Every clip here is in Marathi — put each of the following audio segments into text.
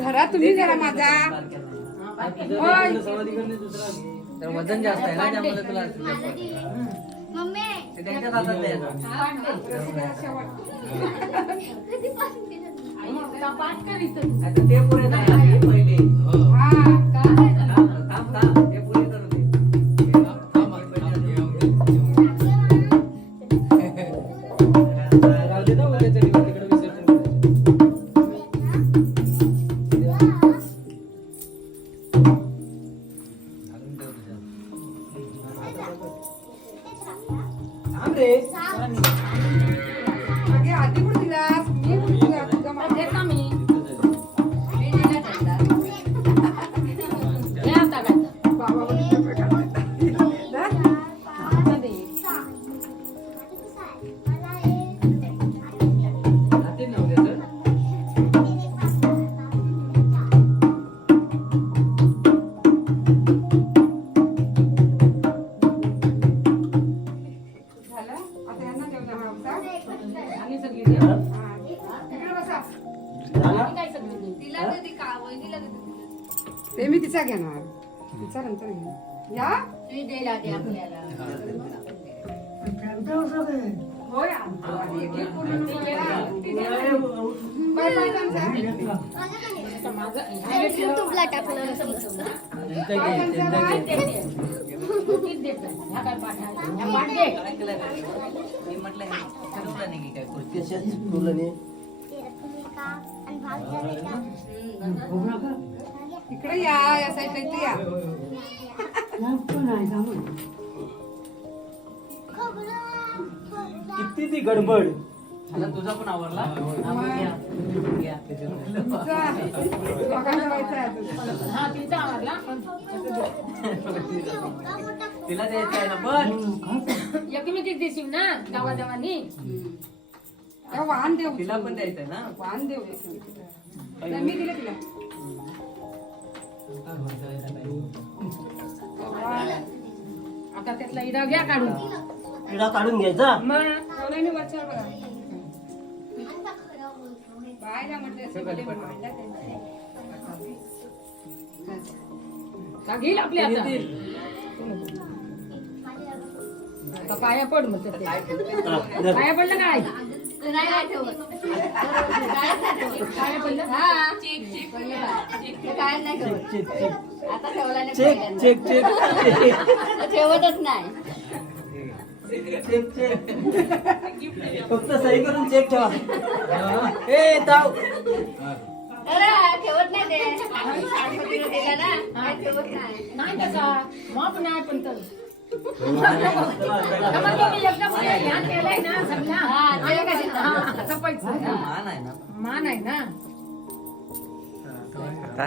धरा तुम्ही जरा माझा. वजन जास्त आहे ना त्यामुळे तुला ते त्यांच्या हातात आहे ना. आता ते पुरे नाही द्यायला दे आपल्याला. आणि एक एक पूर्ण ती द्या. ती द्या. काय पाहिजे आता माझं हे युट्यूबला टाकलं त्यांचं घे, त्यांचं घे. किती देत नाही. ह्या काय पाठ आहे? ह्या पाठ दे. मी म्हटलं हे ठरवलं नाही की काय खुर्ची इकडे या या साईडला इथे या. किती ती गडबड. आता तुझा पण आवडला तिला द्यायचं आहे ना पण एकमेकीच देशील ना गावा गावानी वाहन देऊ. तिला पण द्यायचं ना? वाहन देऊ मी दिलं तिला. आता त्यातला इडा घ्या काढून. किडा काढून घ्यायचा? मग ठेवलंय ना वरच्यावर बघा. बायला म्हटलं असं भले मांडला त्यांनी. का घेईल आपले आता? पाया पड मग ते. हा, धर. पाया पडलं काय? नाही ठेवत पाया पडलं? हा. काय? ते काय नाही ठेवत. Check check. आता ठेवला नाही चेक पहिल्यांदा. Check check. तो ठेवतच नाही. चेक चेक फक्त सही करून चेक ठेवा. ए ताव. अरे ठेवत नाही ते. गणपतीला दिला ना काय ठेवत नाही. नाही तसा माप नाही पण तर त्यामुळे तुम्ही एकदा म्हणजे ध्यान केलंय ना समजा. आलं का ते? हा, जपायचं. मान आहे ना. मान आहे ना. मला आता?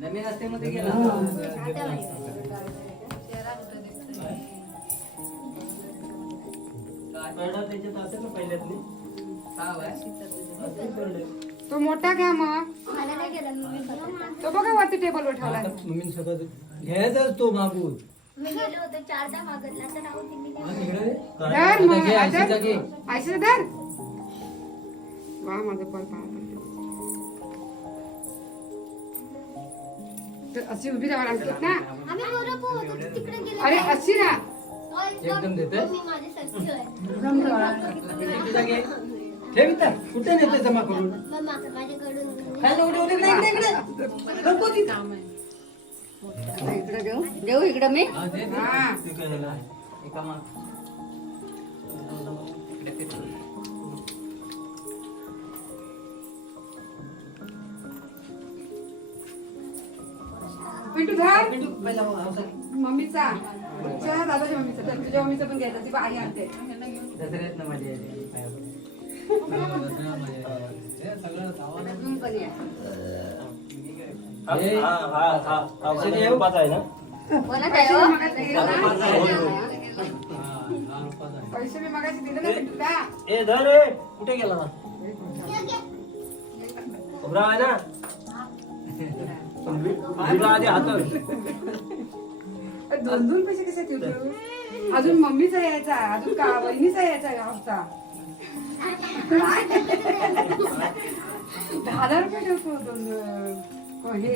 नवीन गेला तो मोठा घ्या मग. तो बघा वरती टेबलवर ठेवला मम्मी सगळं घ्यायचाच तो मागून मी गेलो होतो चारदा मागतला तर राहू धर मग. आयशीचा धर. वा माझं पण पाय तर अशी उभी राहावं लागतात ना आम्ही बरोबर होतो तिकडे गेलो अरे अशी ना एकदम देते? ठेव इथं. कुठे नेते जमा करून खाली उडी उडी इकडे इकडे इकडे गणपती. इकडे देऊ देऊ इकडे मी हा, दे, दे. हा. ते काय झालं? एका माग. पिंटू धर. मम्मीचा तुझ्या दादाच्या मम्मीचा तर तुझ्या मम्मीचा पण घ्यायचा ती बा आई आणते दसऱ्यात ना मजा. हे, पैसे हो? मी मगाशी दिले ना? ना ए धर रे कुठे गेला ना आधी हात दोन दोन पैसे कसे ठेवतो अजून मम्मीचा यायचा अजून का वहिनीचा यायचा गावचा दहा हजार रुपये ठेवतो दोन हे.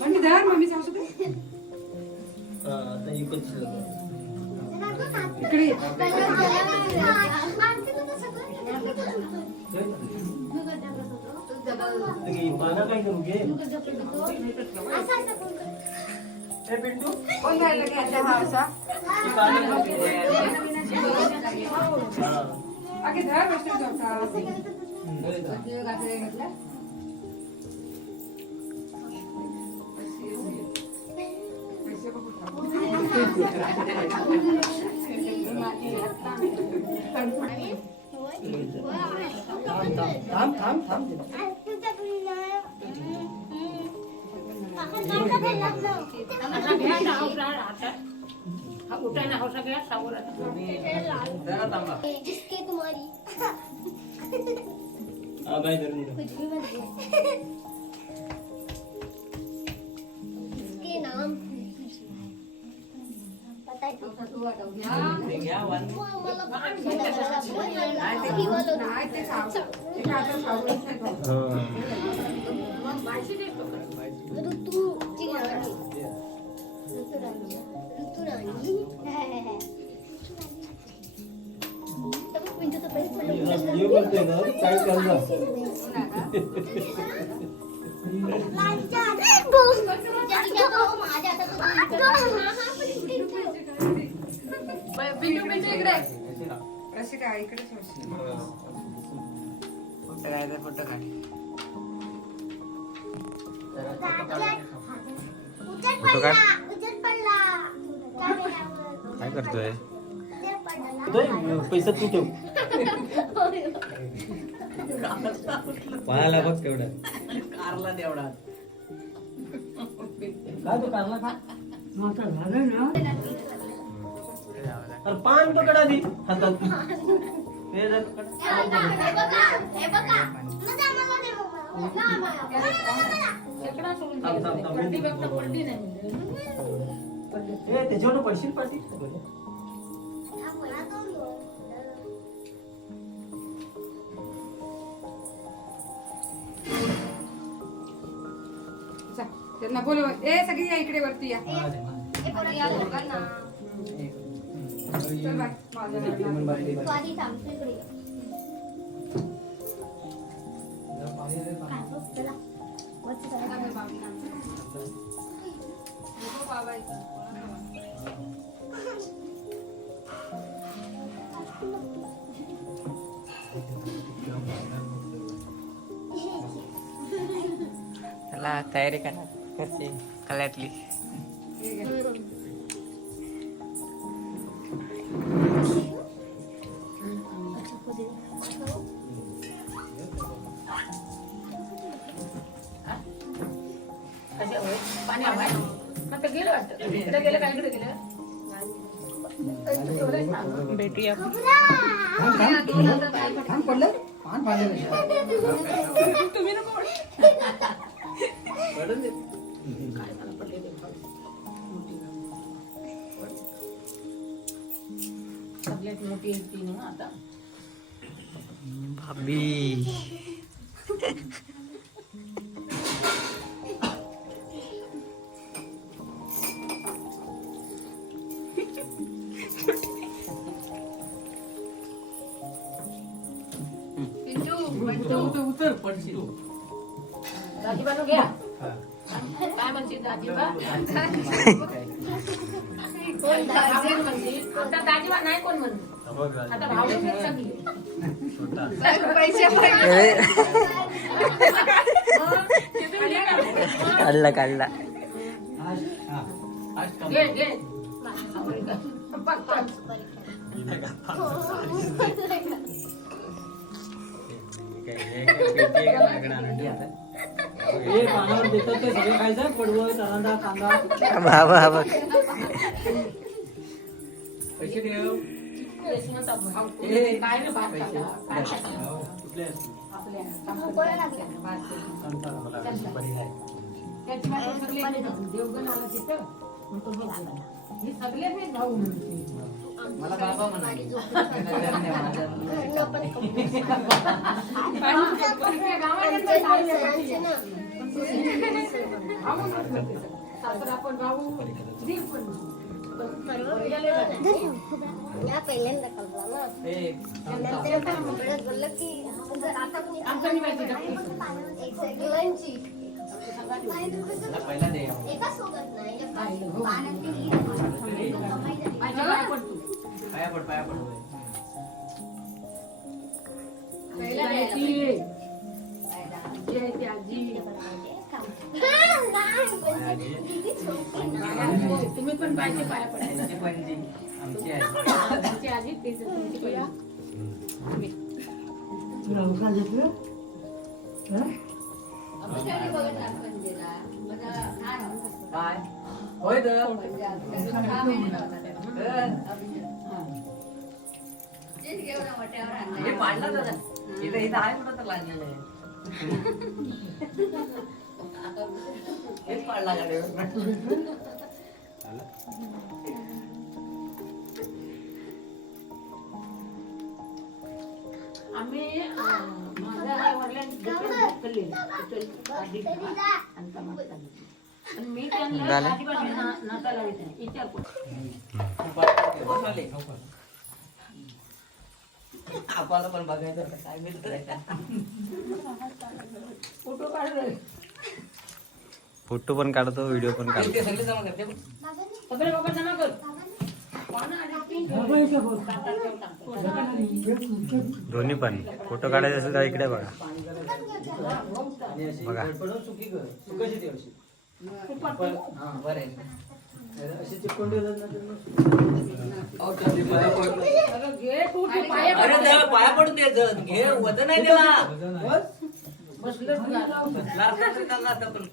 पण धर मम्मीचा असू दे. आता इकडच इकडे ये. काय करू घे ए पिंटू कोण घ्यायला घ्यायचा हा असा अगे थांब. थांब थांब जिसके तुम्हारी। हा बाय कुछ भी मत इसके नाम पता है ते करते ना काय करणार फोटो फोटो काय करतोय? पैसा तू ठेव. पायाला बघ तेवढं? कारला तेवढा. काय तो कारला खा? अरे पान पकड आधी हातात. हे जर पकड. शेकडा सोडून त्यांना बोलव. ए सगळी या इकडे वरती या. बाय. चला तयारी करा. कशी कल्यातली? पाणी हवंय मग गेलं वाटतं इकडे गेलं का इकडे गेलं भेटूया तुम्ही. काय मला पडले सगळ्यात मोठी आहे ती ना आता भाभी उतर, पडशील. घ्या. काय म्हणशील दाजीबा कोण दाजी? भाऊ म्हणशील आता दाजीबा नाही कोण म्हणून हा बघ राजा. आता भाऊ सगळी छोटा. पैसे पाहिजे. काढला काढला हा. घे घे. काय, काय, पेटी आहे का माझ्याकडे आणून ठेव आता. पानावर देतात ते सगळे खायचं पडवळ कांदा कांदा पैसे ठेव. मला बाबा म्हणाले. पहिल्यांदा कळलं ना. ए, नंतर आता मुंबईत बोललं की जर आता कोणी आमचं पण पाहिजे पाया पडायला आमची पणजी आमची आहे आजीची आजी तीच तुमची पहिला काय होय तर हे पाडलं दादा इथं इथं आहे कुठं तर लागलेलं आहे. हेच पाडला गाडीवर आम्ही माझ्या वडिलांनी मी त्यांना. विचार. आपल्याला पण बघायचं काय मिळतं? फोटो काढले फोटो पण काढतो व्हिडिओ पण काढतो. दोन्ही पण फोटो काढायचे असेल तर इकडे बघा बघा. हा, पाया पडून. घे वजन आहे देवा वजन आहे. बसलं तू आता. बसला असता तर चालला पण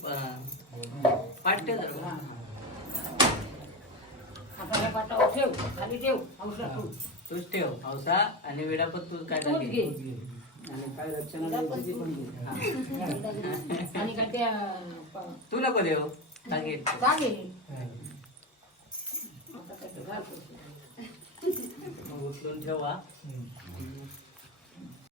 ठेव पाटावर खाली ठेव औषध ठेव. तूच ठेव हौसा आणि वेडापत तू काय तूच घे आणि काय रक्षणा द्यायची ती पण घे. आणि काय त्या प- तू नको देव सांगेल जागे. आता त्याचं घाल. मग उचलून ठेवा हम्म.